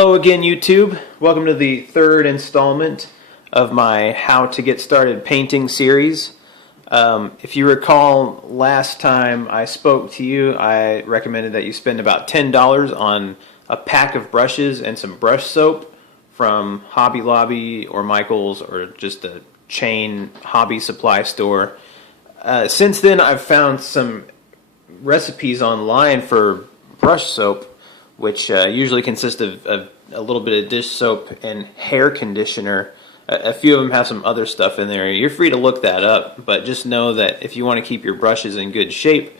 Hello again, YouTube. Welcome to the third installment of my How to Get Started Painting series. If you recall, last time I spoke to you, I recommended that you spend about $10 on a pack of brushes and some brush soap from Hobby Lobby or Michael's or just a chain hobby supply store. Since then, I've found some recipes online for brush soap, which usually consist of a little bit of dish soap and hair conditioner. A few of them have some other stuff in there. You're free to look that up, but just know that if you want to keep your brushes in good shape,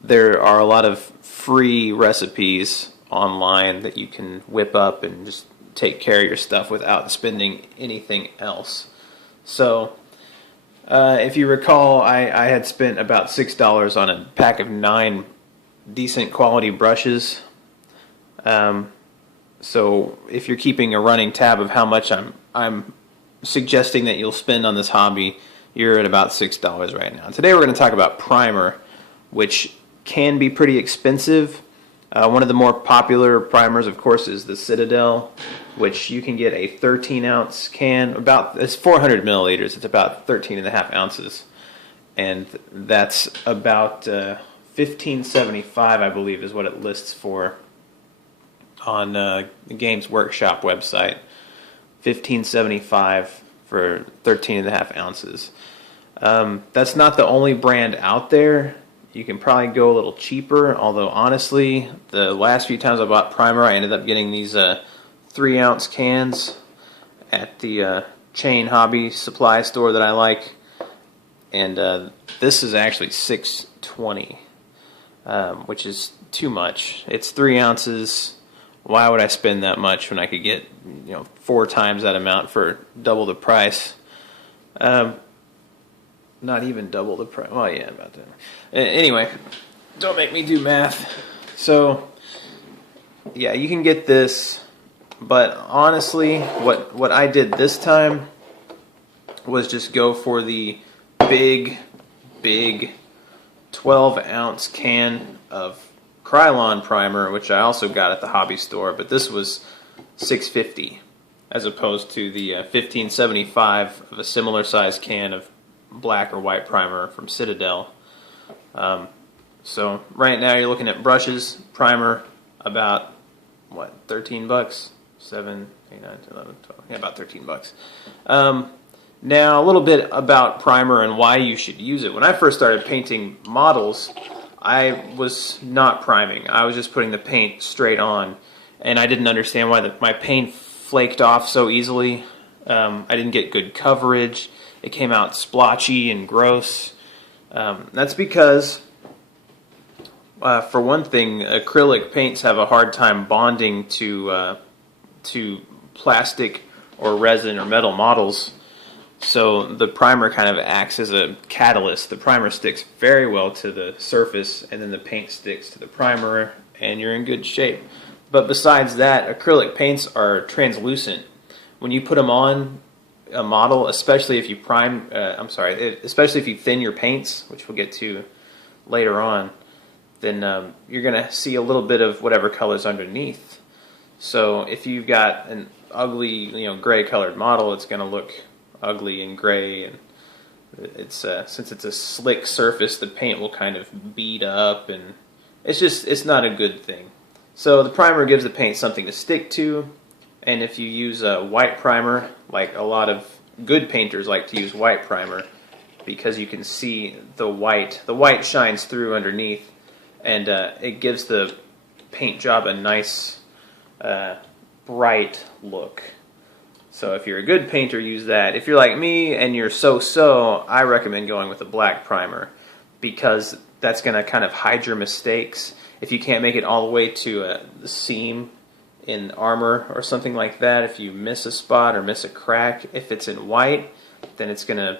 there are a lot of free recipes online that you can whip up and just take care of your stuff without spending anything else. So, if you recall, I had spent about $6 on a pack of 9 decent quality brushes. So if you're keeping a running tab of how much I'm suggesting that you'll spend on this hobby, you're at about $6 right now. Today we're going to talk about primer, which can be pretty expensive. One of the more popular primers, of course, is the Citadel, which you can get a 13-ounce can. It's 400 milliliters. It's about 13.5 ounces, and that's about $15.75, I believe, is what it lists for on the Games Workshop website. $15.75 for 13.5 ounces. That's not the only brand out there. You can probably go a little cheaper, although honestly, the last few times I bought primer, I ended up getting these 3-ounce cans at the chain hobby supply store that I like, and this is actually $6.20, which is too much. It's 3 ounces. Why would I spend that much when I could get 4 times that amount for double the price? Not even double the price. Well, yeah, about that. Anyway, don't make me do math. So, yeah, you can get this, but honestly, what I did this time was just go for the big 12-ounce can of Krylon primer, which I also got at the hobby store, but this was $6.50 as opposed to the $15.75 of a similar size can of black or white primer from Citadel. So right now you're looking at brushes, primer, about what, 13 bucks? 7, 8, 9, 10, 11, 12. Yeah, about 13 bucks. Now a little bit about primer and why you should use it. When I first started painting models, I was not priming. I was just putting the paint straight on, and I didn't understand why my paint flaked off so easily. I didn't get good coverage. It came out splotchy and gross. That's because, for one thing, acrylic paints have a hard time bonding to plastic or resin or metal models. So the primer kind of acts as a catalyst. The primer sticks very well to the surface, and then the paint sticks to the primer, and you're in good shape. But besides that, acrylic paints are translucent. When you put them on a model, especially if you especially if you thin your paints, which we'll get to later on, then you're going to see a little bit of whatever color's underneath. So if you've got an ugly, gray colored model, it's going to look ugly and gray, and it's since it's a slick surface, the paint will kind of bead up, and it's not a good thing. So the primer gives the paint something to stick to, and if you use a white primer, like a lot of good painters like to use white primer, because you can see the white shines through underneath, and it gives the paint job a nice bright look. So if you're a good painter, use that. If you're like me and you're so-so, I recommend going with a black primer, because that's going to kind of hide your mistakes. If you can't make it all the way to the seam in armor or something like that, if you miss a spot or miss a crack, if it's in white, then it's going to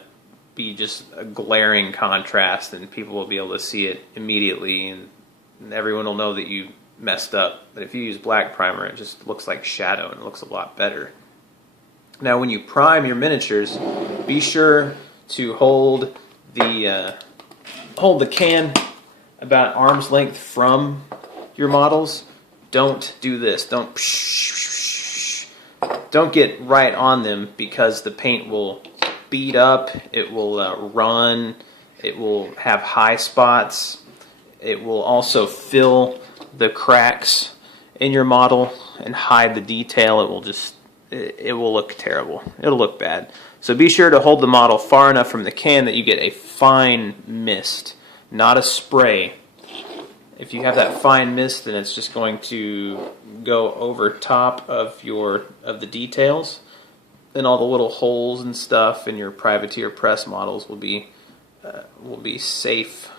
be just a glaring contrast, and people will be able to see it immediately, and everyone will know that you messed up. But if you use black primer, it just looks like shadow, and it looks a lot better. Now, when you prime your miniatures, be sure to hold the can about arm's length from your models. Don't do this. Don't don't get right on them because the paint will bead up, it will run, it will have high spots, it will also fill the cracks in your model and hide the detail. It will look terrible. It'll look bad. So be sure to hold the model far enough from the can that you get a fine mist, not a spray. If you have that fine mist, then it's just going to go over top of the details, and all the little holes and stuff in your privateer press models will be safe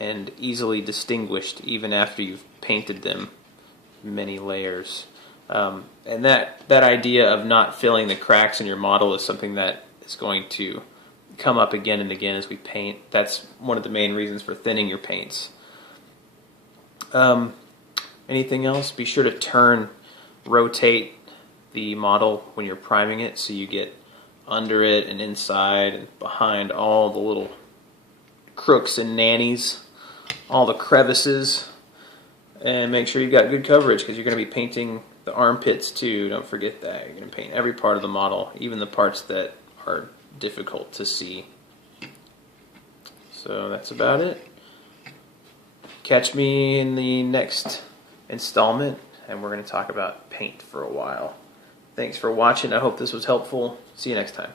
and easily distinguished even after you've painted them many layers. And that idea of not filling the cracks in your model is something that is going to come up again and again as we paint. That's one of the main reasons for thinning your paints. Anything else? Be sure to rotate the model when you're priming it so you get under it and inside and behind all the little crooks and nannies, all the crevices, and make sure you've got good coverage because you're going to be painting the armpits too. Don't forget that. You're going to paint every part of the model, even the parts that are difficult to see. So that's about it. Catch me in the next installment, and we're going to talk about paint for a while. Thanks for watching. I hope this was helpful. See you next time.